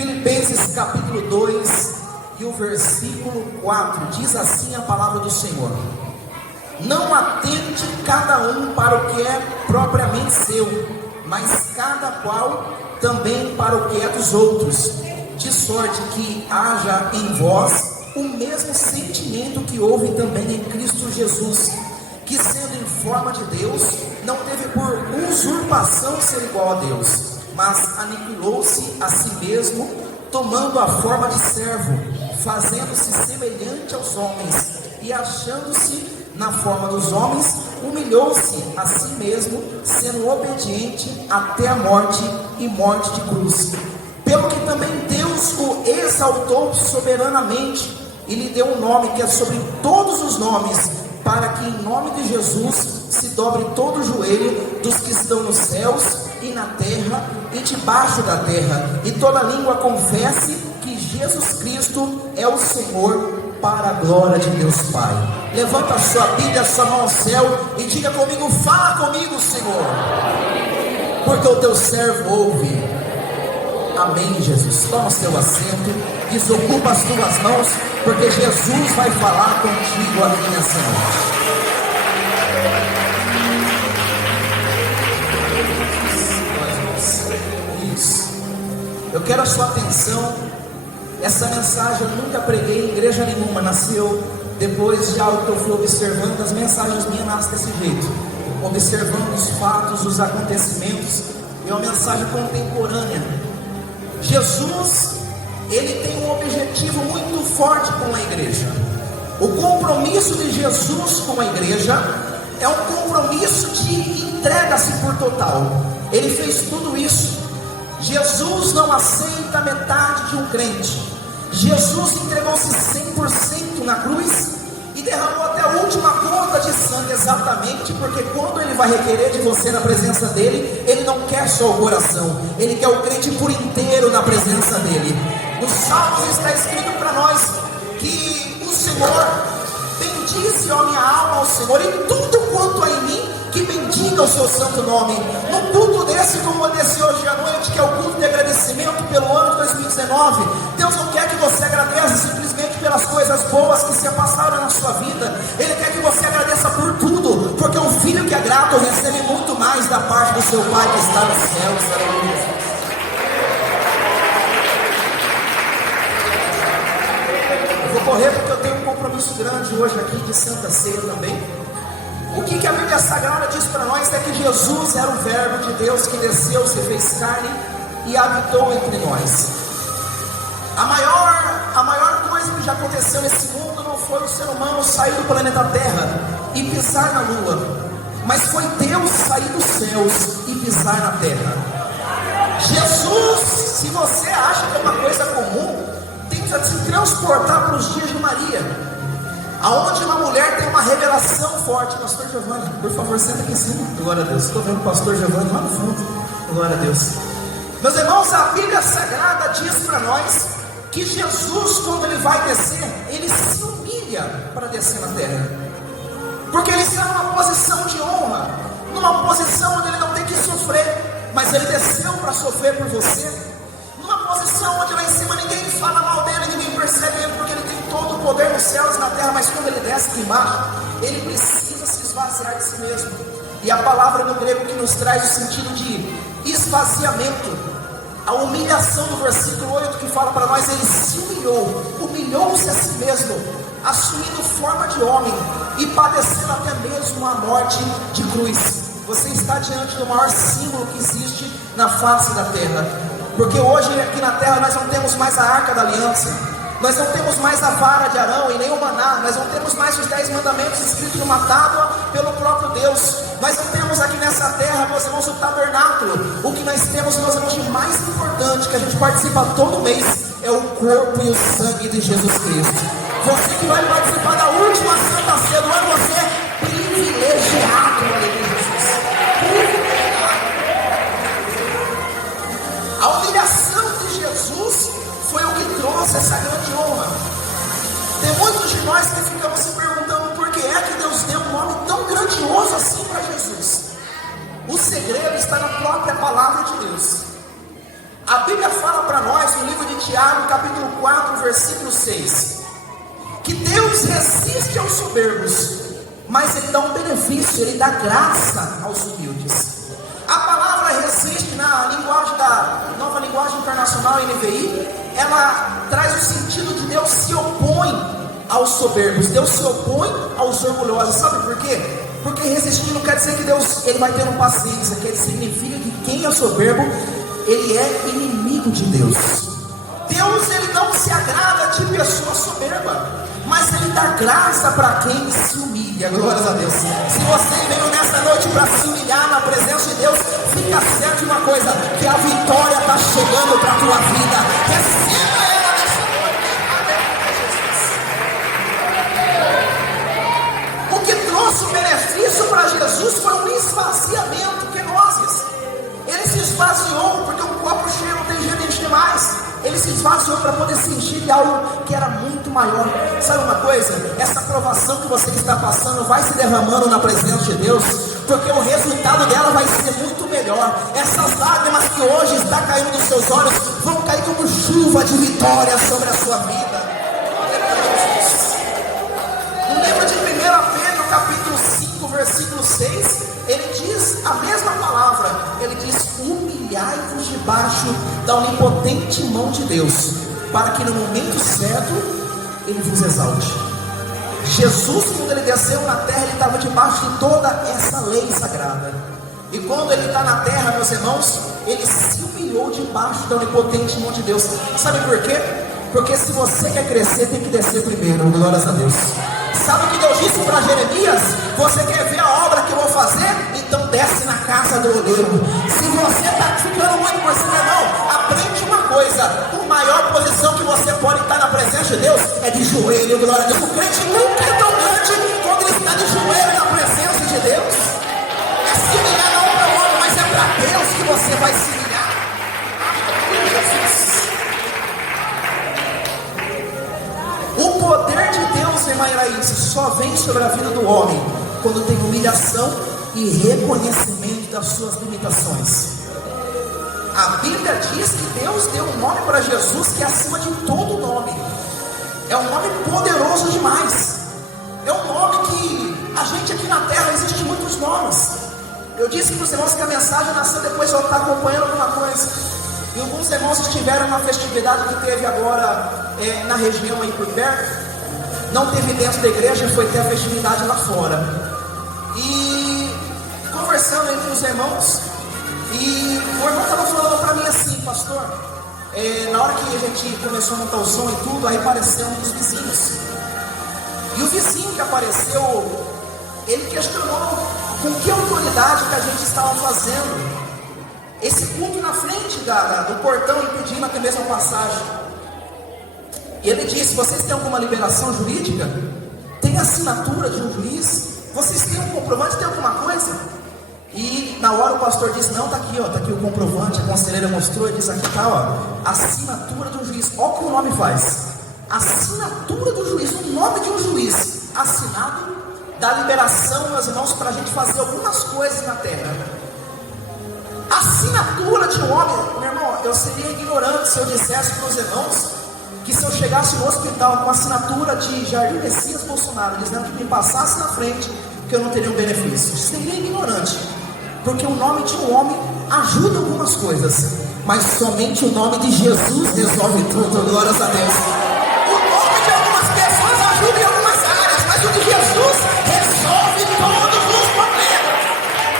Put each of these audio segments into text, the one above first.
Filipenses capítulo 2 e o versículo 4 diz assim a palavra do Senhor: não atente cada um para o que é propriamente seu, mas cada qual também para o que é dos outros, de sorte que haja em vós o mesmo sentimento que houve também em Cristo Jesus, que sendo em forma de Deus, não teve por usurpação ser igual a Deus, mas aniquilou-se a si mesmo, tomando a forma de servo, fazendo-se semelhante aos homens, e achando-se na forma dos homens, humilhou-se a si mesmo, sendo obediente até a morte e morte de cruz. Pelo que também Deus o exaltou soberanamente e lhe deu um nome que é sobre todos os nomes, para que em nome de Jesus se dobre todo o joelho dos que estão nos céus e na terra e debaixo da terra, e toda língua confesse que Jesus Cristo é o Senhor, para a glória de Deus Pai. Levanta a sua Bíblia, a sua mão ao céu e diga comigo: fala comigo, Senhor, porque o teu servo ouve. Amém, Jesus. Toma o seu assento, desocupa as tuas mãos, porque Jesus vai falar contigo aqui nessa noite. Isso. Eu quero a sua atenção. Essa mensagem eu nunca preguei em igreja nenhuma, nasceu depois de algo que eu fui observando. As mensagens minhas nascem desse jeito, observando os fatos, os acontecimentos. É uma mensagem contemporânea. Jesus, ele tem um objetivo muito forte com a igreja. O compromisso de Jesus com a igreja é um compromisso de entrega-se por total. Ele fez tudo isso. Jesus não aceita metade de um crente. Jesus entregou-se 100% na cruz e derramou até a última gota de sangue, exatamente porque quando ele vai requerer de você na presença dele, ele não quer só o coração, ele quer o crente por inteiro na presença dele. Nos Salmos está escrito para nós que o Senhor bendize, ó minha alma, ao Senhor, e tudo quanto há em mim que bendiga o seu santo nome. Num culto desse como desse hoje à noite, que é o culto de agradecimento pelo ano de 2019, Deus não quer que você agradeça simplesmente pelas coisas boas que se passaram na sua vida. Ele quer que você agradeça por tudo, porque um filho que é grato recebe muito mais da parte do seu Pai que está nos céus. Aleluia. Eu vou correr porque eu tenho um compromisso grande hoje aqui de Santa Ceia também. O que a Bíblia Sagrada diz para nós é que Jesus era o Verbo de Deus que desceu, se fez carne e habitou entre nós. A maior coisa que já aconteceu nesse mundo não foi o ser humano sair do planeta Terra e pisar na Lua, mas foi Deus sair dos céus e pisar na Terra. Jesus, se você acha que é uma coisa comum, tenta se transportar para os dias de Maria, aonde uma mulher tem uma revelação forte. Pastor Giovanni, por favor, senta aqui em cima. Glória a Deus. Estou vendo o pastor Giovanni lá no fundo. Glória a Deus. Meus irmãos, a Bíblia Sagrada diz para nós que Jesus, quando ele vai descer, ele se humilha para descer na terra, porque ele está numa posição de honra, numa posição onde ele não tem que sofrer, mas ele desceu para sofrer por você, numa posição onde lá em cima ninguém fala mal dele, ninguém percebe ele, porque ele tem todo o poder nos céus e na terra, mas quando ele desce aqui embaixo, ele precisa se esvaziar de si mesmo. E a palavra no grego que nos traz o sentido de esvaziamento, a humilhação do versículo 8 que fala para nós, ele se humilhou-se a si mesmo, assumindo forma de homem e padecendo até mesmo a morte de cruz. Você está diante do maior símbolo que existe na face da terra, porque hoje aqui na terra nós não temos mais a arca da aliança, nós não temos mais a vara de Arão e nem o maná, nós não temos mais os 10 mandamentos escritos numa tábua pelo próprio Deus, nós não temos aqui nessa terra, meus irmãos, o tabernáculo. O que nós temos, meus irmãos, de mais importante, que a gente participa todo mês, é o corpo e o sangue de Jesus Cristo. Você que vai participar da última Santa Ceia do ano, você é privilegiado, Jesus. A humilhação de Jesus foi o que trouxe essa grande honra. Tem muitos de nós que ficamos se perguntando por que é que Deus deu um nome tão grandioso assim para Jesus. O segredo está na própria palavra de Deus. A Bíblia fala para nós no livro de Tiago, capítulo 4, versículo 6. Que Deus resiste aos soberbos, mas Ele dá um benefício, Ele dá graça aos humildes. A palavra resiste na linguagem da Nova Linguagem Internacional, NVI, ela traz o sentido de Deus se opõe aos soberbos, Deus se opõe aos orgulhosos. Sabe por quê? Porque resistir não quer dizer que Deus ele vai ter paciência, que significa que quem é soberbo, ele é inimigo de Deus. Deus ele não se agrada de pessoa soberba, mas Ele dá graça para quem se humilha. Glórias a Deus. Se você veio nessa noite para se humilhar na presença de Deus, fica certo de uma coisa, que a vitória está chegando para a tua vida. Receba ela nessa noite. O que trouxe o benefício para Jesus foi um esvaziamento, kenoses. Ele se esvaziou, porque um copo cheio não tem jeito de encher mais. Ele se esvaziou para poder se encher de algo que era muito maior. Sabe uma coisa? Essa provação que você está passando vai se derramando na presença de Deus, porque o resultado dela vai ser muito melhor. Essas lágrimas que hoje está caindo dos seus olhos vão cair como chuva de vitória sobre a sua vida. No livro de 1 Pedro, capítulo 5, versículo 6, ele diz a mesma palavra. Ele diz: humilhai-vos debaixo da onipotente mão de Deus, para que no momento certo Ele vos exalte. Jesus, quando Ele desceu na terra, Ele estava debaixo de toda essa lei sagrada. E quando Ele está na terra, meus irmãos, Ele se humilhou debaixo da onipotente mão de Deus. Sabe por quê? Porque se você quer crescer, tem que descer primeiro. Glórias a Deus. Sabe o que Deus disse para Jeremias? Você quer ver a obra que eu vou fazer? Então desce na casa do oleiro. Se você está ficando muito por cima, não, aprende uma coisa: a maior posição que você pode estar na presença de Deus é de joelho. Glória a Deus. O crente nunca é tão grande quando ele está de joelho na presença de Deus. É se humilhar não para o homem, mas é para Deus que você vai se humilhar. O poder de Deus, irmã Iraíce, só vem sobre a vida do homem quando tem humilhação e reconhecimento das suas limitações. A Bíblia diz que Deus deu um nome para Jesus que é acima de todo nome. É um nome poderoso demais. É um nome que a gente aqui na terra, existe muitos nomes. Eu disse para os irmãos que a mensagem nasceu depois de eu estar acompanhando alguma coisa. E alguns irmãos estiveram na festividade que teve agora na região aí por perto. Não teve dentro da igreja, foi ter a festividade lá fora. E conversando entre os irmãos, e o irmão estava falando para mim assim: pastor, na hora que a gente começou a montar o som e tudo, aí apareceu um dos vizinhos. E o vizinho que apareceu, ele questionou com que autoridade que a gente estava fazendo esse culto na frente do portão, impedindo até mesmo a passagem. E ele disse: vocês têm alguma liberação jurídica? Tem assinatura de um juiz? Vocês têm um comprovante? Tem alguma coisa? E na hora o pastor disse: não, está aqui, ó, está aqui o comprovante. A conselheira mostrou e disse: aqui está, ó, assinatura de um juiz. Olha o que o nome faz: assinatura do juiz, o nome de um juiz assinado, dá liberação, meus irmãos, para a gente fazer algumas coisas na terra. Assinatura de um homem, meu irmão, eu seria ignorante se eu dissesse para os irmãos que se eu chegasse no hospital com a assinatura de Jair Messias Bolsonaro, dizendo que me passasse na frente, que eu não teria um benefício. Seria ignorante, porque o nome de um homem ajuda algumas coisas, mas somente o nome de Jesus resolve tudo. Glórias a Deus. O nome de algumas pessoas ajuda em algumas áreas, mas o de Jesus resolve todos os problemas.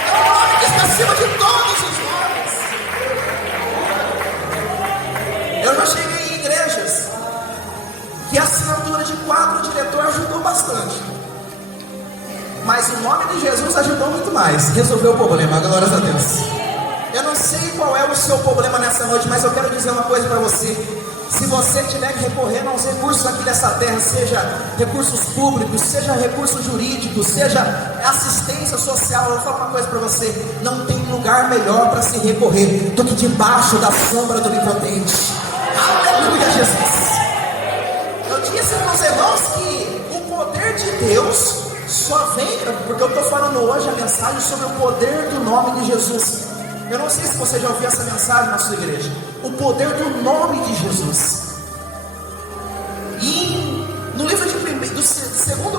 É o nome que está acima de todos os nomes. Eu já cheguei em igrejas que a assinatura de quadro, o diretor ajudou bastante, mas o nome de Jesus ajudou muito mais, resolveu o problema. Glórias a Deus. Eu não sei qual é o seu problema nessa noite, mas eu quero dizer uma coisa para você: se você tiver que recorrer aos recursos aqui dessa terra, seja recursos públicos, seja recursos jurídicos, seja assistência social, eu vou falar uma coisa para você: não tem lugar melhor para se recorrer do que debaixo da sombra do Onipotente. Aleluia, Jesus. Eu disse para os irmãos que o poder de Deus só vem, porque eu estou falando hoje a mensagem sobre o poder do nome de Jesus. Eu não sei se você já ouviu essa mensagem na sua igreja. O poder do nome de Jesus. E no livro de 2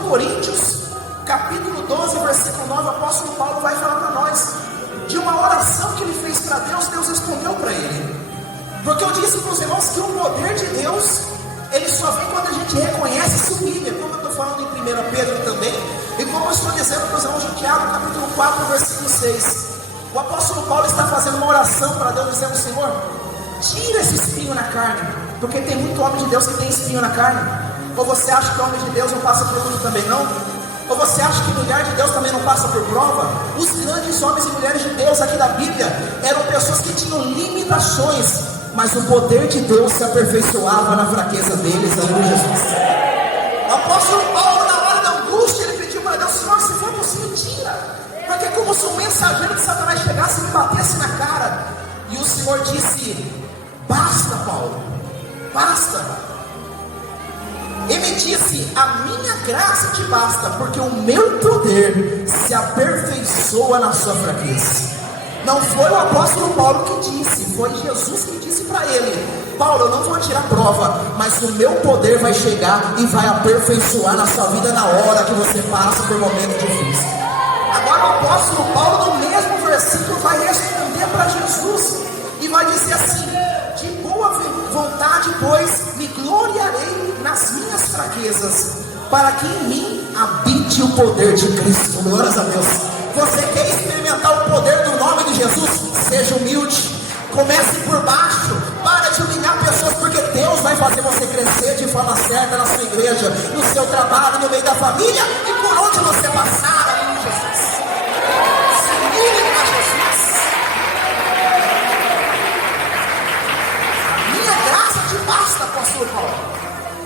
Coríntios, capítulo 12, versículo 9, o apóstolo Paulo vai falar para nós de uma oração que ele fez para Deus. Deus respondeu para ele. Porque eu disse para os irmãos que o poder de Deus, ele só vem quando a gente reconhece e se humilha, como eu estou falando em 1 Pedro também, e como eu estou dizendo para os irmãos de Tiago, capítulo 4, versículo 6. O apóstolo Paulo está fazendo uma oração para Deus, dizendo: Senhor, tira esse espinho na carne, porque tem muito homem de Deus que tem espinho na carne. Ou você acha que o homem de Deus não passa por luta também não? Ou você acha que mulher de Deus também não passa por prova? Os grandes homens e mulheres de Deus aqui da Bíblia eram pessoas que tinham limitações, mas o poder de Deus se aperfeiçoava na fraqueza deles. Aleluia, Jesus. O apóstolo Paulo, na hora da angústia, ele pediu para Deus: Senhor, se for possível, tira. Porque é como se um mensageiro de Satanás chegasse e me batesse na cara. E o Senhor disse: basta, Paulo, basta. Ele me disse: a minha graça te basta, porque o meu poder se aperfeiçoa na sua fraqueza. Não foi o apóstolo Paulo que disse, foi Jesus que disse para ele: Paulo, eu não vou tirar prova, mas o meu poder vai chegar e vai aperfeiçoar na sua vida na hora que você passa por momentos difíceis. Agora o apóstolo Paulo, no mesmo versículo, vai responder para Jesus e vai dizer assim: de boa vontade, pois, me gloriarei nas minhas fraquezas, para que em mim habite o poder de Cristo. Glórias a Deus. Você quer experimentar o poder do nome de Jesus? Seja humilde, comece por baixo, para de humilhar pessoas, porque Deus vai fazer você crescer de forma certa na sua igreja, no seu trabalho, no meio da família e por onde você passar. Aleluia, Jesus. Se humilhe para Jesus. Minha graça te basta, apóstolo Paulo,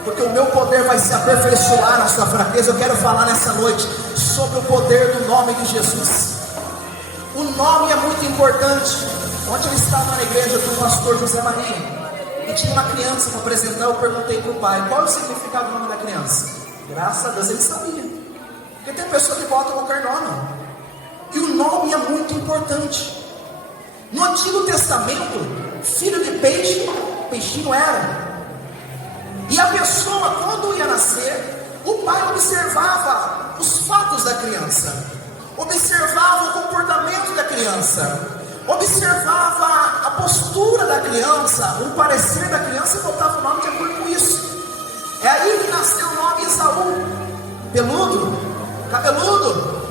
porque o meu poder vai se aperfeiçoar na sua fraqueza. Eu quero falar nessa noite sobre o poder do nome de Jesus. O nome é muito importante. Ontem eu estava na igreja com o pastor José Maria e tinha uma criança para apresentar. Eu perguntei para o pai: qual é o significado do nome da criança? Graças a Deus ele sabia, porque tem pessoa que bota qualquer nome. E o nome é muito importante. No Antigo Testamento, filho de peixe, peixinho era. E a pessoa, quando ia nascer, o pai observava os fatos da criança, observava o comportamento da criança, observava a postura da criança, o parecer da criança, e botava o nome de acordo com isso. É aí que nasceu o nome Esaú, peludo, cabeludo.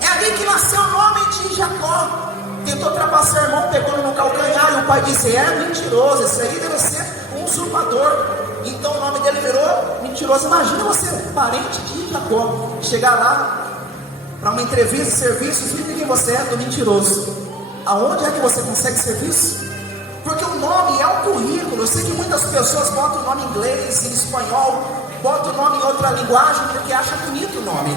É ali que nasceu o nome de Jacó. Tentou trapacear o irmão, pegou no calcanhar, e o pai disse: é mentiroso, esse aí deve ser um usurpador. Então o nome dele virou mentiroso. Imagina você, parente de Jacó, chegar lá para uma entrevista de serviço: filho de quem você é? Do mentiroso. Aonde é que você consegue serviço? Porque o nome é o currículo. Eu sei que muitas pessoas botam o nome em inglês, em espanhol, botam o nome em outra linguagem porque acham bonito o nome,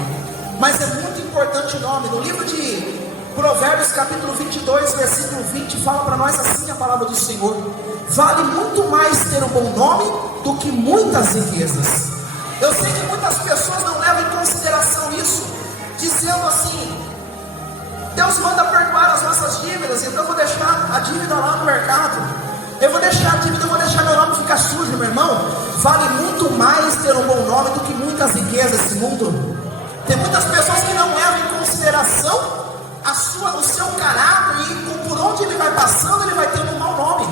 mas é muito importante o nome. No livro de Provérbios, capítulo 22, versículo 20, fala para nós assim a palavra do Senhor: vale muito mais ter um bom nome do que muitas riquezas. Eu sei que muitas pessoas não levam em consideração isso, dizendo assim: Deus manda perdoar as nossas dívidas, então eu vou deixar a dívida lá no mercado, eu vou deixar a dívida, eu vou deixar meu nome ficar sujo. Meu irmão, vale muito mais ter um bom nome do que muitas riquezas desse mundo. Tem muitas pessoas que não levam em consideração o seu caráter, e por onde ele vai passando, ele vai tendo um mau nome.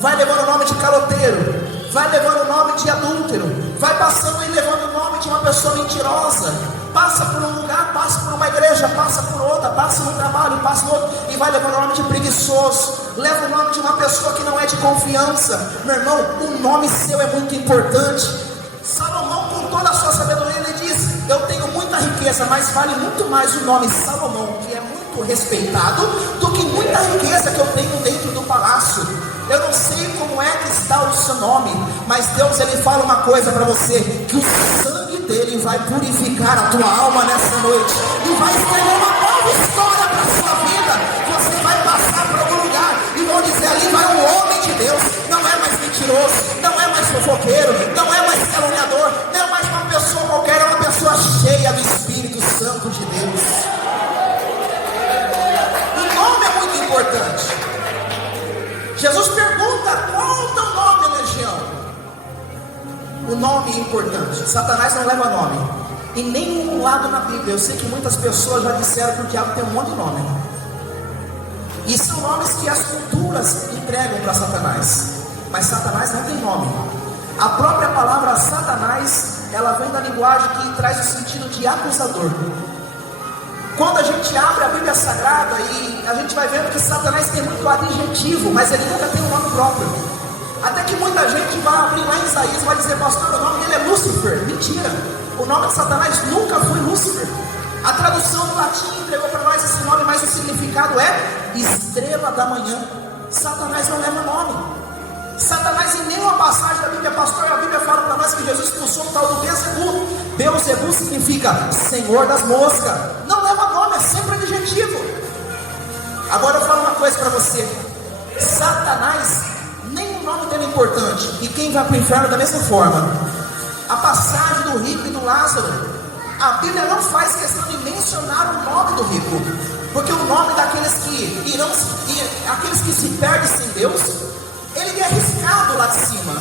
Vai levando o nome de caloteiro, vai levando o nome de adúltero, vai passando e levando o nome de uma pessoa mentirosa. Passa por um lugar, passa por uma igreja, passa por outra, passa no trabalho, passa no outro, e vai levando o nome de preguiçoso, leva o nome de uma pessoa que não é de confiança. Meu irmão, o nome seu é muito importante. Salomão, com toda a sua sabedoria, ele diz: eu tenho muita riqueza, mas vale muito mais o nome Salomão, que é muito respeitado, do que muita riqueza que eu tenho dentro do palácio. Eu não sei como é que está o seu nome, mas Deus, ele fala uma coisa para você: que o sangue dele vai purificar a tua alma nessa noite, e vai escrever uma nova história para a sua vida. Você vai passar por algum lugar e vão dizer: ali vai um homem de Deus. Não é mais mentiroso, não é mais fofoqueiro, não é mais caluniador, não é mais uma pessoa qualquer, é uma pessoa cheia do Espírito Santo de Deus. O nome é muito importante. Jesus pergunta: qual é o teu nome, legião? O nome é importante. Satanás não leva nome em nenhum lado na Bíblia. Eu sei que muitas pessoas já disseram que o diabo tem um monte de nome, e são nomes que as culturas entregam para Satanás, mas Satanás não tem nome. A própria palavra Satanás, ela vem da linguagem que traz o sentido de acusador. Quando a gente abre a Bíblia Sagrada, e a gente vai vendo que Satanás tem muito adjetivo, mas ele nunca tem um nome próprio. Até que muita gente vai abrir lá em Isaías e vai dizer: pastor, o nome dele é Lúcifer. Mentira, o nome de Satanás nunca foi Lúcifer. A tradução do latim entregou para nós esse nome, mas o significado é estrela da manhã. Satanás não leva nome. Satanás, em nenhuma passagem da Bíblia, pastor, a Bíblia fala para nós que Jesus expulsou o tal do Beelzebu. Beelzebu significa Senhor das moscas. Não leva nome, é sempre adjetivo. Agora eu falo uma coisa para você: Satanás, nem o nome dele é importante, e quem vai para o inferno da mesma forma. A passagem do rico e do Lázaro, a Bíblia não faz questão de mencionar o nome do rico, porque o nome daqueles que irão, aqueles que se perdem sem Deus, ele é arriscado lá de cima.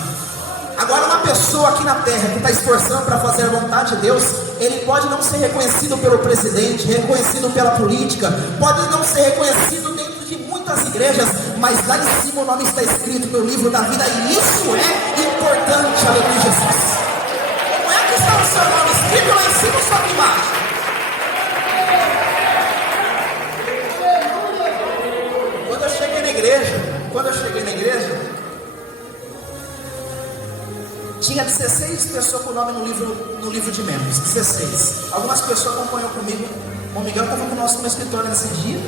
Agora, uma pessoa aqui na terra que está esforçando para fazer a vontade de Deus, ele pode não ser reconhecido pelo presidente, reconhecido pela política, pode não ser reconhecido dentro de muitas igrejas, mas lá em cima o nome está escrito no livro da vida, e isso é importante. Aleluia, Jesus. Não é que está o seu nome escrito lá em cima ou só aqui embaixo? Quando eu cheguei na igreja, tinha 16 pessoas com o nome no livro de membros. 16. Algumas pessoas acompanham comigo. O Miguel estava conosco no meu escritório nesse dia,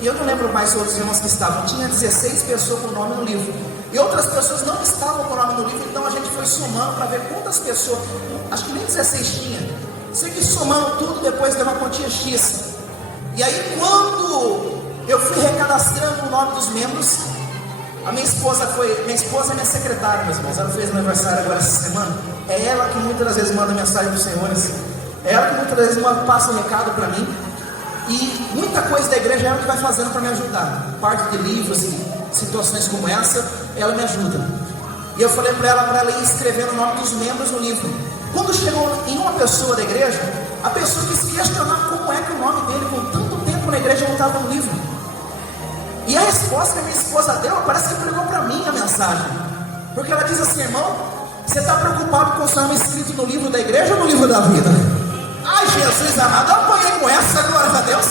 e eu não lembro mais os outros irmãos que estavam. Tinha 16 pessoas com o nome no livro, e outras pessoas não estavam com o nome no livro. Então a gente foi somando para ver quantas pessoas. Acho que nem 16 tinha. Sei que somando tudo, depois deu uma quantia X. E aí, quando eu fui recadastrando o nome dos membros, a minha esposa é minha secretária, meus irmãos. Ela fez meu aniversário agora essa semana. É ela que muitas das vezes manda mensagem para os senhores. É ela que muitas das vezes passa um recado para mim. E muita coisa da igreja é ela que vai fazendo para me ajudar. Parte de livros e situações como essa, ela me ajuda. E eu falei para ela ir escrevendo o nome dos membros no livro. Quando chegou em uma pessoa da igreja, a pessoa quis questionar como é que o nome dele, com tanto tempo na igreja, não estava no livro. E a resposta que a minha esposa deu, parece que pregou para mim a mensagem. Porque ela diz assim: irmão, você está preocupado com o seu nome escrito no livro da igreja ou no livro da vida? Ai, Jesus amado, eu apanhei com essa, glória a Deus.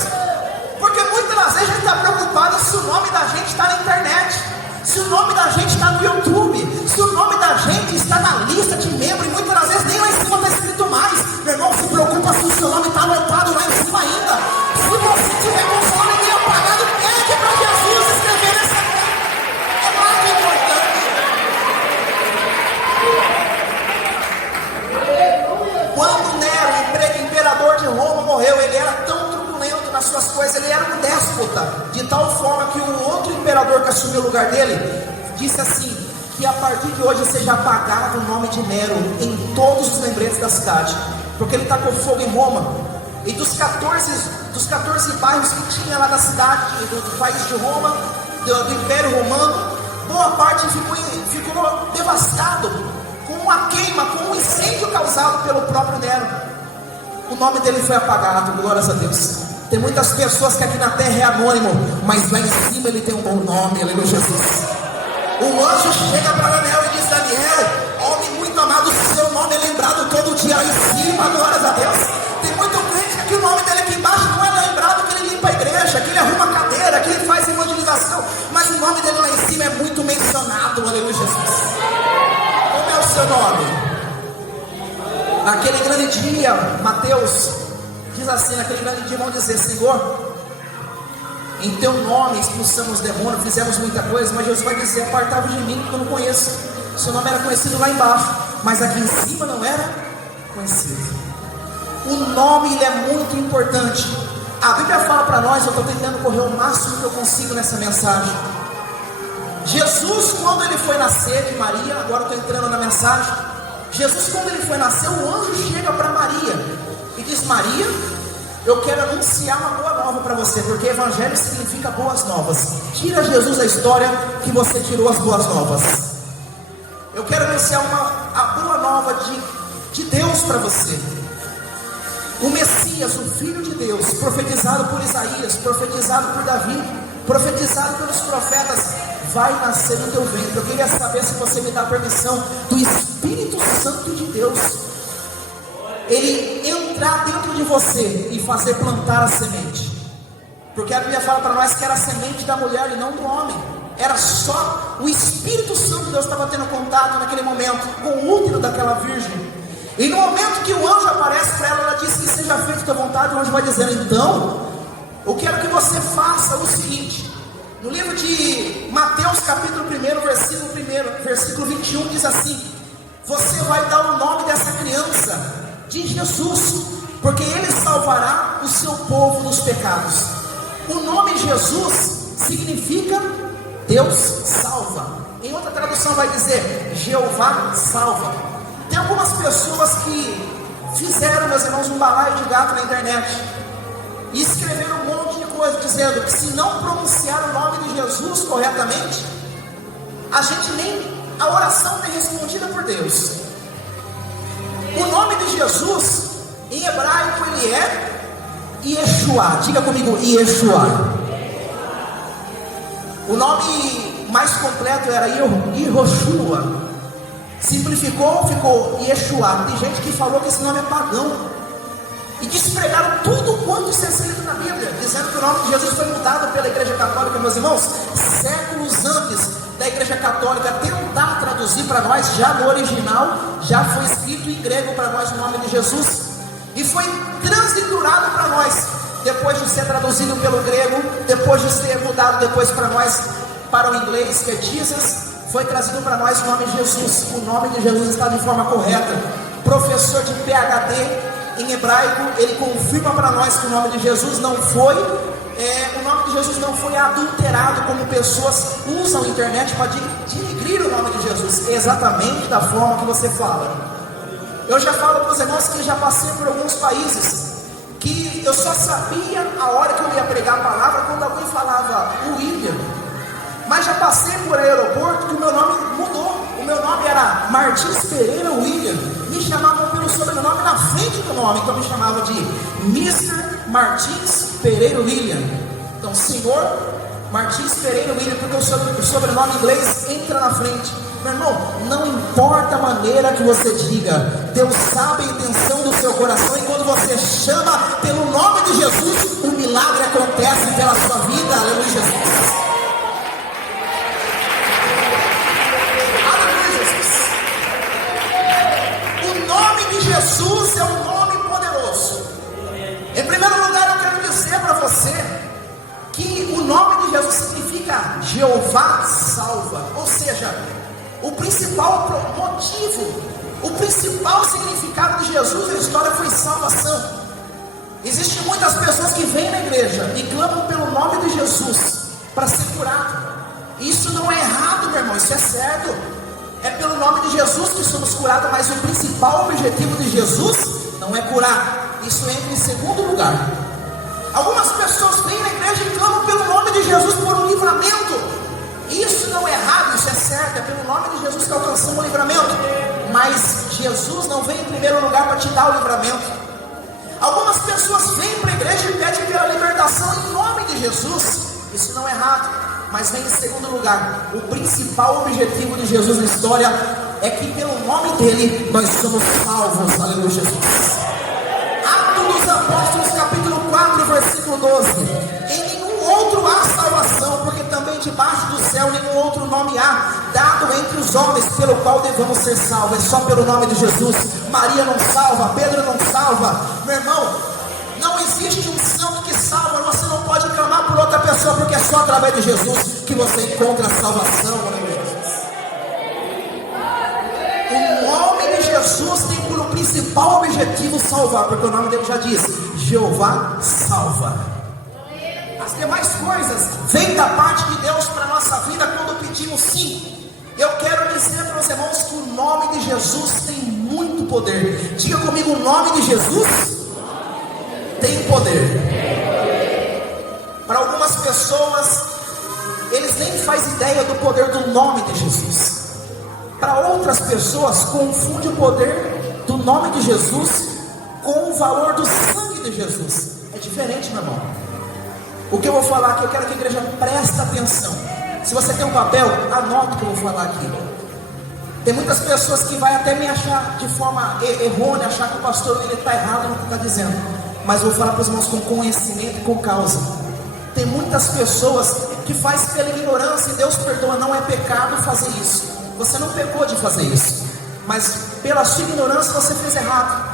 Porque muitas das vezes a gente está preocupado se o nome da gente está na internet, se o nome da gente está no YouTube, se o nome da gente está na lista de membros, e muitas das vezes nem lá em cima está escrito mais. Meu irmão, se preocupa se o seu nome está anotado lá em cima ainda. Se você tiver com o seu nome bem apagado, pede para Jesus escrever nessa terra. É mais importante. Quando Nero, imperador de Roma, morreu, ele era tão turbulento nas suas coisas, ele era um déspota, de tal forma que o outro imperador que assumiu o lugar dele disse assim: que a partir de hoje seja apagado o nome de Nero em todos os lembretes da cidade, porque ele tacou fogo em Roma. E dos 14 bairros que tinha lá na cidade, do país de Roma, do Império Romano, boa parte ficou devastado, com uma queima, com um incêndio causado pelo próprio Nero. O nome dele foi apagado, glórias a Deus. Tem muitas pessoas que aqui na terra é anônimo, mas lá em cima ele tem um bom nome, aleluia, Jesus. O anjo chega para Daniel e diz: Daniel, homem muito amado, seu nome é lembrado todo dia lá em cima, glórias a Deus. Tem muito crente que aqui o nome dele aqui embaixo não é lembrado, que ele limpa a igreja, que ele arruma a cadeira, que ele faz evangelização, mas o nome dele lá em cima é muito mencionado, aleluia, Jesus. Como é o seu nome? Naquele grande dia, Mateus diz assim: naquele grande dia vão dizer: Senhor, em teu nome expulsamos demônios, fizemos muita coisa. Mas Jesus vai dizer: apartai-vos de mim, que eu não conheço. Seu nome era conhecido lá embaixo, mas aqui em cima não era conhecido. O nome, ele é muito importante. A Bíblia fala para nós, eu estou tentando correr o máximo que eu consigo nessa mensagem. Jesus, quando ele foi nascer de Maria, agora eu estou entrando na mensagem. Jesus, quando ele foi nascer, o anjo chega para Maria e diz: Maria, Eu quero anunciar uma boa nova para você, porque evangelho significa boas novas. Tira Jesus da história que você tirou as boas novas. Eu quero anunciar a boa nova de Deus para você. O Messias, o Filho de Deus, profetizado por Isaías, profetizado por Davi, profetizado pelos profetas, vai nascer no teu ventre. Eu queria saber se você me dá permissão do Espírito Santo de Deus ele entrar dentro de você e fazer plantar a semente. Porque a Bíblia fala para nós que era a semente da mulher e não do homem. Era só o Espírito Santo de Deus estava tendo contato naquele momento com o útero daquela virgem. E no momento que o anjo aparece para ela, ela diz que seja feita a tua vontade. O anjo vai dizendo: então, eu quero que você faça o seguinte. No livro de Mateus capítulo 1, versículo 21, diz assim: você vai dar o nome dessa criança de Jesus, porque ele salvará o seu povo dos pecados. O nome Jesus significa Deus salva. Em outra tradução vai dizer Jeová salva. Tem algumas pessoas que fizeram, meus irmãos, um balaio de gato na internet e escreveram um monte de coisa dizendo que se não pronunciar o nome de Jesus corretamente, a oração não é respondida por Deus. O nome de Jesus em hebraico ele é Yeshua. Diga comigo, Yeshua. O nome mais completo era Yehoshua. Simplificou, ficou Yeshua. Tem gente que falou que esse nome é pagão e despregaram tudo quanto isso é escrito na Bíblia, dizendo que o nome de Jesus foi mudado pela Igreja Católica, meus irmãos, séculos antes da Igreja Católica tentar traduzir para nós, já no original, já foi escrito em grego para nós o nome de Jesus, e foi transliterado para nós, depois de ser traduzido pelo grego, depois de ser mudado depois para nós, para o inglês, que é Jesus, foi trazido para nós o nome de Jesus. O nome de Jesus está de forma correta. Professor de PhD em hebraico, ele confirma para nós que o nome de Jesus não foi o nome de Jesus não foi adulterado, como pessoas usam a internet para denigrir o nome de Jesus, exatamente da forma que você fala. Eu já falo para os irmãos que já passei por alguns países que eu só sabia a hora que eu ia pregar a palavra quando alguém falava William, mas já passei por aeroporto que o meu nome mudou. O meu nome era Martins Pereira William, me chamavam pelo sobrenome na frente do nome, então me chamavam de Mr. Martins Pereira William. Então, Senhor Martins Pereira William, porque o sobrenome inglês entra na frente. Meu irmão, não importa a maneira que você diga, Deus sabe a intenção do seu coração, e quando você chama pelo nome de Jesus, um milagre acontece pela sua vida. Aleluia, Jesus. Jesus é um nome poderoso. Em primeiro lugar, eu quero dizer para você que o nome de Jesus significa Jeová salva. Ou seja, o principal motivo, o principal significado de Jesus na história foi salvação. Existem muitas pessoas que vêm na igreja e clamam pelo nome de Jesus para ser curado. Isso não é errado, meu irmão, isso é certo. É pelo nome de Jesus que somos curados, mas o principal objetivo de Jesus não é curar. Isso entra em segundo lugar. Algumas pessoas vêm na igreja e clamam pelo nome de Jesus por um livramento. Isso não é errado, isso é certo. É pelo nome de Jesus que alcançamos o livramento. Mas Jesus não vem em primeiro lugar para te dar o livramento. Algumas pessoas vêm para a igreja e pedem pela libertação em nome de Jesus. Isso não é errado. Mas vem em segundo lugar, o principal objetivo de Jesus na história é que pelo nome dele nós somos salvos. Aleluia, Jesus. Atos dos Apóstolos capítulo 4, versículo 12. Em nenhum outro há salvação, porque também debaixo do céu nenhum outro nome há dado entre os homens pelo qual devamos ser salvos. É só pelo nome de Jesus. Maria não salva, Pedro não salva. Meu irmão, não existe um santo que salva. Você não pode clamar por outra pessoa, porque é só através de Jesus que você encontra a salvação. O nome de Jesus tem por principal objetivo salvar, porque o nome dele já diz Jeová salva. As demais coisas vêm da parte de Deus para a nossa vida quando pedimos sim. Eu quero dizer para os irmãos que o nome de Jesus tem muito poder. Diga comigo, o nome de Jesus tem poder. Para algumas pessoas, eles nem fazem ideia do poder do nome de Jesus. Para outras pessoas, confunde o poder do nome de Jesus com o valor do sangue de Jesus. É diferente, meu irmão. O que eu vou falar aqui, eu quero que a igreja preste atenção. Se você tem um papel, anote o que eu vou falar aqui. Tem muitas pessoas que vai até me achar de forma errônea, achar que o pastor ele está errado no que está dizendo. Mas eu vou falar para os irmãos com conhecimento e com causa. Tem muitas pessoas que faz pela ignorância e Deus perdoa, não é pecado fazer isso. Você não pecou de fazer isso, mas pela sua ignorância você fez errado.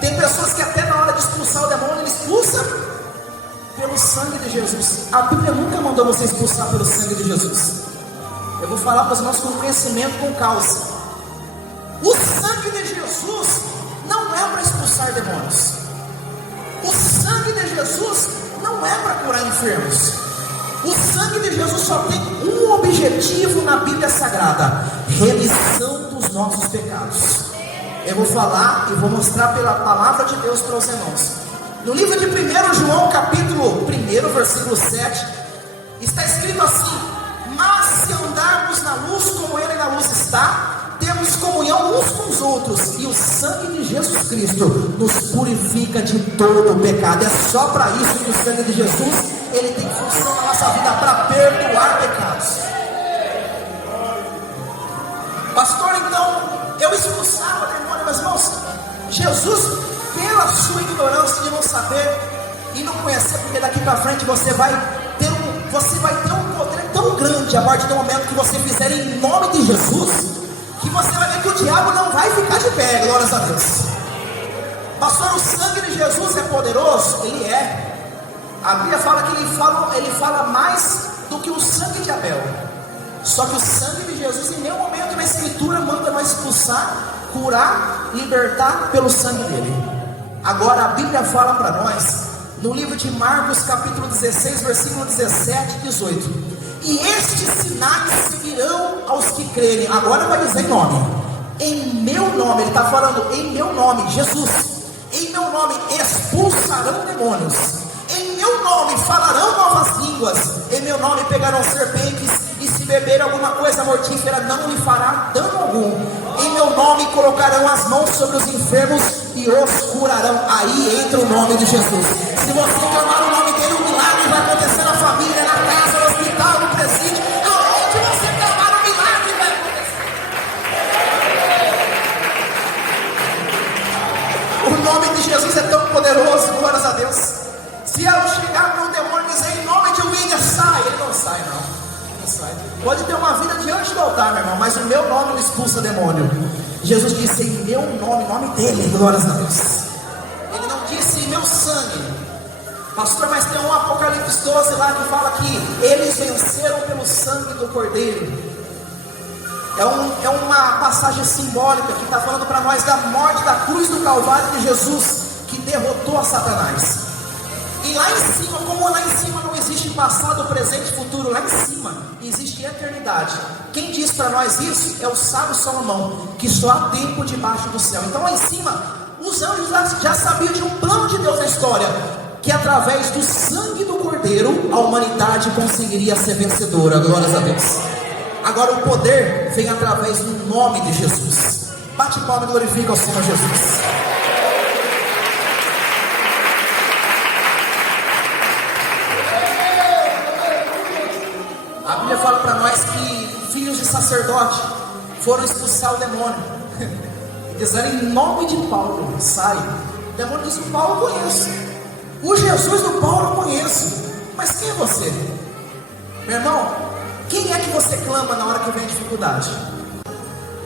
Tem pessoas que até na hora de expulsar o demônio, ele expulsa pelo sangue de Jesus. A Bíblia nunca mandou você expulsar pelo sangue de Jesus. Eu vou falar para os irmãos com conhecimento, com causa. O sangue de Jesus não é para expulsar demônios. O sangue de Jesus não é para curar enfermos. O sangue de Jesus só tem um objetivo na Bíblia Sagrada: remissão dos nossos pecados. Eu vou falar e vou mostrar pela palavra de Deus para os irmãos. No livro de 1 João, capítulo 1, versículo 7, está escrito assim: mas se andarmos na luz como Ele na luz está, temos comunhão uns com os outros, e o sangue de Jesus Cristo nos purifica de todo o pecado. É só para isso que o sangue de Jesus ele tem função na nossa vida, para perdoar pecados. Pastor, então eu expulsava demônio, meus irmãos. Jesus, pela sua ignorância de não saber e não conhecer, porque daqui para frente você vai ter um poder tão grande a partir do momento que você fizer em nome de Jesus, que você vai ver que o diabo não vai ficar de pé. Glórias a Deus. Pastor, o sangue de Jesus é poderoso? Ele é. A Bíblia fala que ele fala mais do que o sangue de Abel. Só que o sangue de Jesus em nenhum momento na Escritura manda nós expulsar, curar, libertar pelo sangue dele. Agora a Bíblia fala para nós no livro de Marcos capítulo 16, versículo 17 e 18: e estes sinais seguirão aos que crerem. Agora vai dizer em nome. Em meu nome, ele está falando em meu nome, Jesus. Em meu nome expulsarão demônios. Em meu nome falarão novas línguas. Em meu nome pegarão serpentes, e se beber alguma coisa mortífera não lhe fará dano algum. Em meu nome colocarão as mãos sobre os enfermos e os curarão. Aí entra o nome de Jesus. Se você clamar o nome dele, um milagre vai acontecer na família, na casa, no hospital, no presídio. Aonde você clamar, um milagre vai acontecer. O nome de Jesus é tão poderoso, glórias a Deus. Se eu chegar para um demônio e dizer em nome de William, sai, ele não sai não sai. Pode ter uma vida diante do altar, meu irmão, mas o meu nome não expulsa demônio. Jesus disse em meu nome, nome dele, glórias a Deus. Ele não disse em meu sangue. Pastor, mas tem um Apocalipse 12 lá que fala que eles venceram pelo sangue do Cordeiro. É uma passagem simbólica que está falando para nós da morte da cruz do Calvário de Jesus, que derrotou a Satanás. E lá em cima, como lá em cima não existe passado, presente e futuro, lá em cima existe eternidade. Quem diz para nós isso é o sábio Salomão, que só há tempo debaixo do céu. Então lá em cima, os anjos já sabiam de um plano de Deus na história, que através do sangue do Cordeiro, a humanidade conseguiria ser vencedora. Glórias a Deus. Agora o poder vem através do nome de Jesus. Bate palma e glorifica ao Senhor Jesus. A Bíblia fala para nós que filhos de sacerdote foram expulsar o demônio. Disseram em nome de Paulo, sai. O demônio disse: o Paulo eu conheço. O Jesus do Paulo eu conheço. Mas quem é você? Meu irmão, quem é que você clama na hora que vem a dificuldade?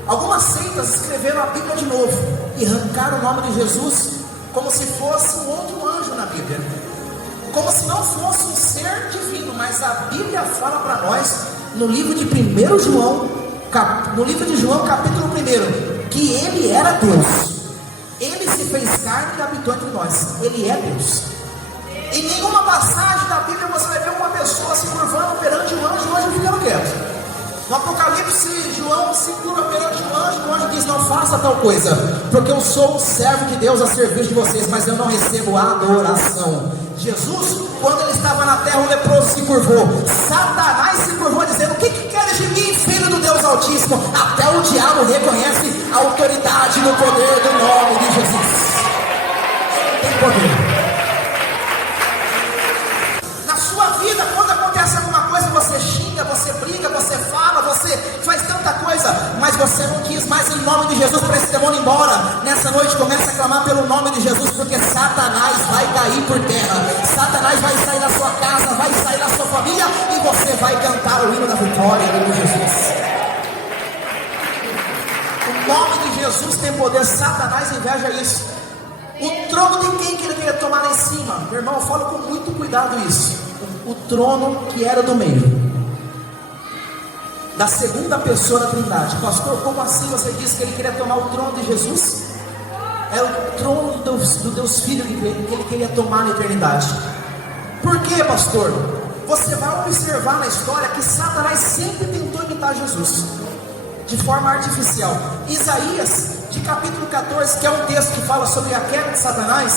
Algumas seitas escreveram a Bíblia de novo e arrancaram o nome de Jesus como se fosse um outro anjo na Bíblia, como se não fosse um ser divino. Mas a Bíblia fala para nós no livro de 1 João, no livro de João capítulo 1, que ele era Deus. Ele se fez carne e habitou entre nós. Ele é Deus. Em nenhuma passagem da Bíblia você vai ver uma pessoa se curvando perante um anjo ficando quieto. No Apocalipse Apocalipse, João se curva perante o anjo diz: não faça tal coisa, porque eu sou um servo de Deus a serviço de vocês, mas eu não recebo adoração. Jesus, quando ele estava na terra, o leproso se curvou, Satanás se curvou dizendo: o que queres de mim, filho do Deus Altíssimo? Até o diabo reconhece a autoridade no poder do nome de Jesus. Tem poder. Na sua vida, quando acontece alguma coisa, você xinga, você briga, você fala, você faz tanta coisa, mas você não diz mais em nome de Jesus para esse demônio ir embora. Nessa noite comece a clamar pelo nome de Jesus, porque Satanás vai cair por terra. Satanás vai sair da sua casa, vai sair da sua família, e você vai cantar o hino da vitória em nome de Jesus. O nome de Jesus tem poder. Satanás inveja isso. O trono de quem que ele queria tomar lá em cima? Meu irmão, eu falo com muito cuidado isso. O trono que era do meio, da segunda pessoa da Trindade. Pastor, como assim você disse que ele queria tomar o trono de Jesus? É o trono do Deus Filho que ele queria tomar na eternidade. Por quê, pastor? Você vai observar na história que Satanás sempre tentou imitar Jesus, de forma artificial. Isaías, de capítulo 14, que é um texto que fala sobre a queda de Satanás,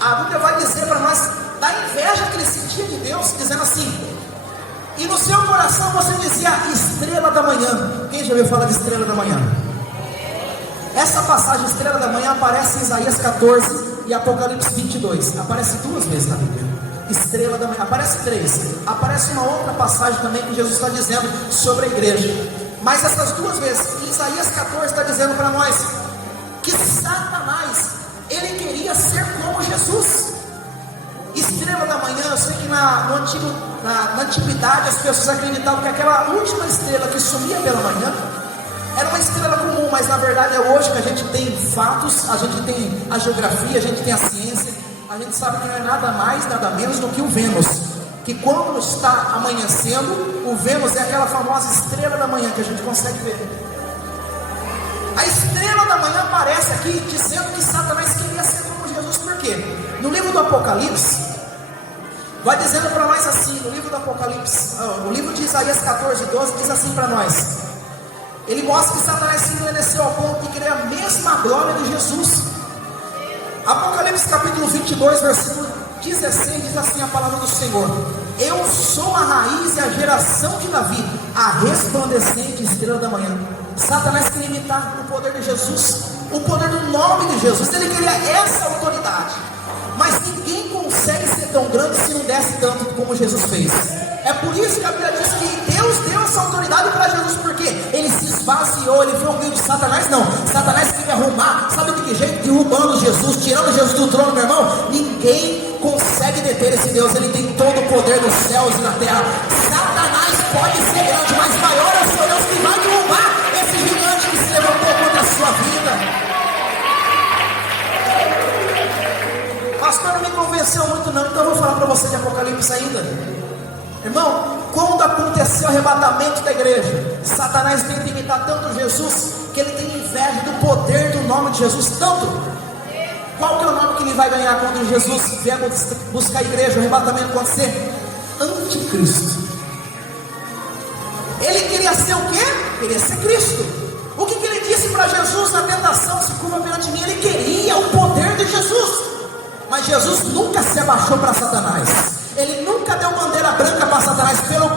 a Bíblia vai dizer para nós da inveja que ele sentia de Deus, dizendo assim: e no seu coração você dizia estrela da manhã. Quem já ouviu falar de estrela da manhã? Essa passagem, estrela da manhã, aparece em Isaías 14 e Apocalipse 22. Aparece duas vezes na Bíblia. Estrela da manhã, aparece três. Aparece uma outra passagem também que Jesus está dizendo sobre a igreja. Mas essas duas vezes, em Isaías 14 está dizendo para nós que Satanás, ele queria ser como Jesus. Estrela da manhã, eu sei que na antiguidade as pessoas acreditavam que aquela última estrela que sumia pela manhã era uma estrela comum, mas na verdade é hoje que a gente tem fatos, a gente tem a geografia, a gente tem a ciência, a gente sabe que não é nada mais, nada menos do que o Vênus, que quando está amanhecendo, o Vênus é aquela famosa estrela da manhã que a gente consegue ver. A estrela da manhã aparece aqui dizendo que Satanás queria ser como Jesus. Por quê? No livro do Apocalipse vai dizendo para nós assim, no livro do Apocalipse, o livro de Isaías 14:12 diz assim para nós. Ele mostra que Satanás se engrandeceu ao ponto de querer a mesma glória de Jesus. Apocalipse capítulo 22, versículo 16 diz assim a palavra do Senhor: eu sou a raiz e a geração de Davi, a resplandecente estrela da manhã. Satanás queria imitar o poder de Jesus, o poder do nome de Jesus. Ele queria essa autoridade, mas ninguém consegue ser tão grande se não desce tanto como Jesus fez. É por isso que a Bíblia diz que Deus deu essa autoridade para Jesus, porque ele se esvaziou, ele foi humilde. Satanás não, Satanás queria arrumar, sabe de que jeito? Derrubando Jesus, tirando Jesus do trono. Meu irmão, ninguém consegue deter esse Deus, ele tem todo o poder dos céus e na terra. Satanás pode ser grande, mas maior é o seu Deus que vai derrubar esse gigante que se levantou contra a sua vida. Pastor, não me convenceu muito não, então eu vou falar para você de Apocalipse ainda. Irmão, quando aconteceu o arrebatamento da igreja, Satanás tenta imitar tanto Jesus, que ele tem inveja do poder do nome de Jesus, tanto. Qual que é o nome que ele vai ganhar quando Jesus vier buscar a igreja, o arrebatamento acontecer? Anticristo. Ele queria ser o quê? Queria ser Cristo. O que ele disse para Jesus na tentação? Se curva perante mim. Ele queria o poder de Jesus, mas Jesus nunca se abaixou para Satanás. Ele nunca deu bandeira branca para Satanás, pelo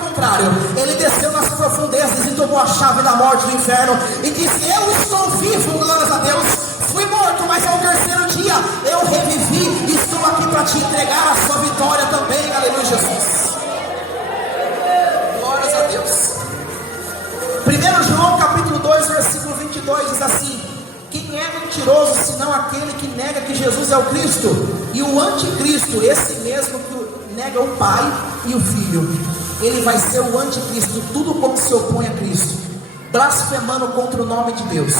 contrário, ele desceu nas profundezas e tomou a chave da morte do inferno e disse: eu estou vivo, glórias a Deus, fui morto, mas ao terceiro dia eu revivi e estou aqui para te entregar a sua vitória também, aleluia, Jesus. Glórias a Deus. 1 João capítulo 2, versículo 22 diz assim: quem é mentiroso senão aquele que nega que Jesus é o Cristo? E o anticristo, esse mesmo que nega o Pai e o Filho, ele vai ser o anticristo, tudo quanto se opõe a Cristo, blasfemando contra o nome de Deus,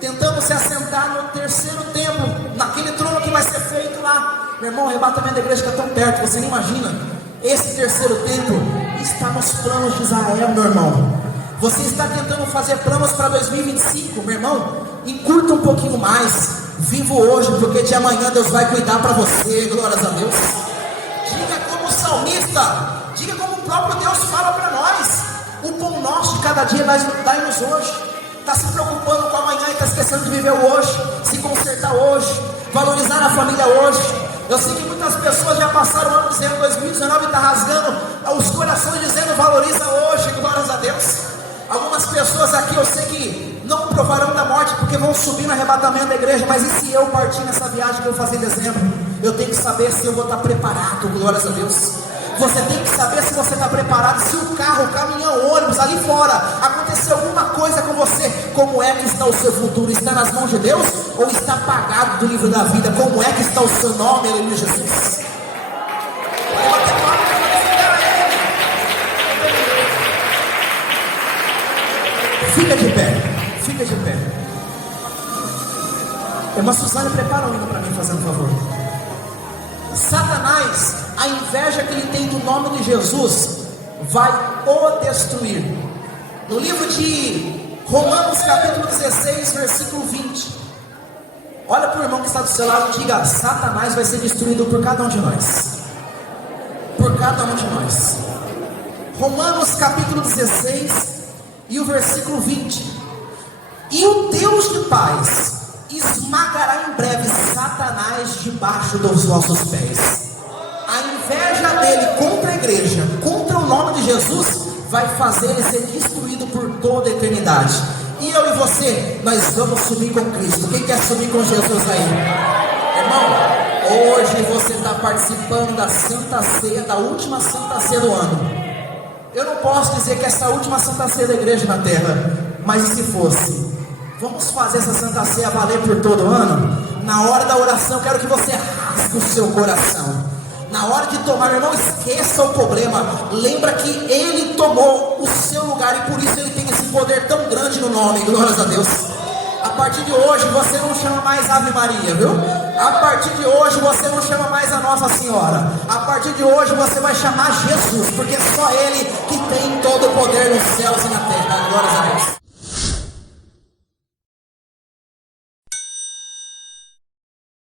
tentando se assentar no terceiro templo, naquele trono que vai ser feito lá. Meu irmão, o arrebatamento da igreja está tão perto, você nem imagina. Esse terceiro templo está nos planos de Israel, meu irmão. Você está tentando fazer planos para 2025, meu irmão? Encurta um pouquinho mais. Vivo hoje, porque de amanhã Deus vai cuidar para você, glórias a Deus. Diga como o salmista, diga como o próprio Deus fala para nós: o pão nosso cada dia dai-nos hoje. Está se preocupando com amanhã e está esquecendo de viver o hoje, se consertar hoje, valorizar a família hoje. Eu sei que muitas pessoas já passaram o ano dizendo 2019 está rasgando os corações, dizendo valoriza hoje, glórias a Deus. Algumas pessoas aqui eu sei que não provarão da morte porque vão subir no arrebatamento da igreja, mas e se eu partir nessa viagem que eu vou fazer em dezembro? Eu tenho que saber se eu vou estar preparado, glórias a Deus. Você tem que saber se você está preparado, se o carro, o caminhão, o ônibus ali fora acontecer alguma coisa com você, como é que está o seu futuro? Está nas mãos de Deus ou está apagado do livro da vida? Como é que está o seu nome, aleluia, Jesus? Fica de pé, fica de pé. Irmã Suzane, prepara um hino para mim, fazendo favor. Satanás, a inveja que ele tem do nome de Jesus, vai o destruir. No livro de Romanos capítulo 16, versículo 20. Olha para o irmão que está do seu lado e diga: Satanás vai ser destruído por cada um de nós. Por cada um de nós. Romanos capítulo 16 e o versículo 20. E o Deus de paz esmagará em breve Satanás debaixo dos vossos pés. A inveja dele contra a igreja, contra o nome de Jesus, vai fazer ele ser destruído por toda a eternidade. E eu e você, nós vamos subir com Cristo. Quem quer subir com Jesus aí? Irmão, hoje você está participando da Santa Ceia, da última Santa Ceia do ano. Eu não posso dizer que essa última Santa Ceia da igreja na terra, mas e se fosse? Vamos fazer essa Santa Ceia valer por todo ano? Na hora da oração, quero que você rasgue o seu coração. Na hora de tomar, meu irmão, esqueça o problema. Lembra que Ele tomou o seu lugar e por isso Ele tem esse poder tão grande no nome. Glórias a Deus. A partir de hoje você não chama mais Ave Maria, viu? A partir de hoje você não chama mais a Nossa Senhora. A partir de hoje você vai chamar Jesus, porque é só Ele que tem todo o poder nos céus e na terra.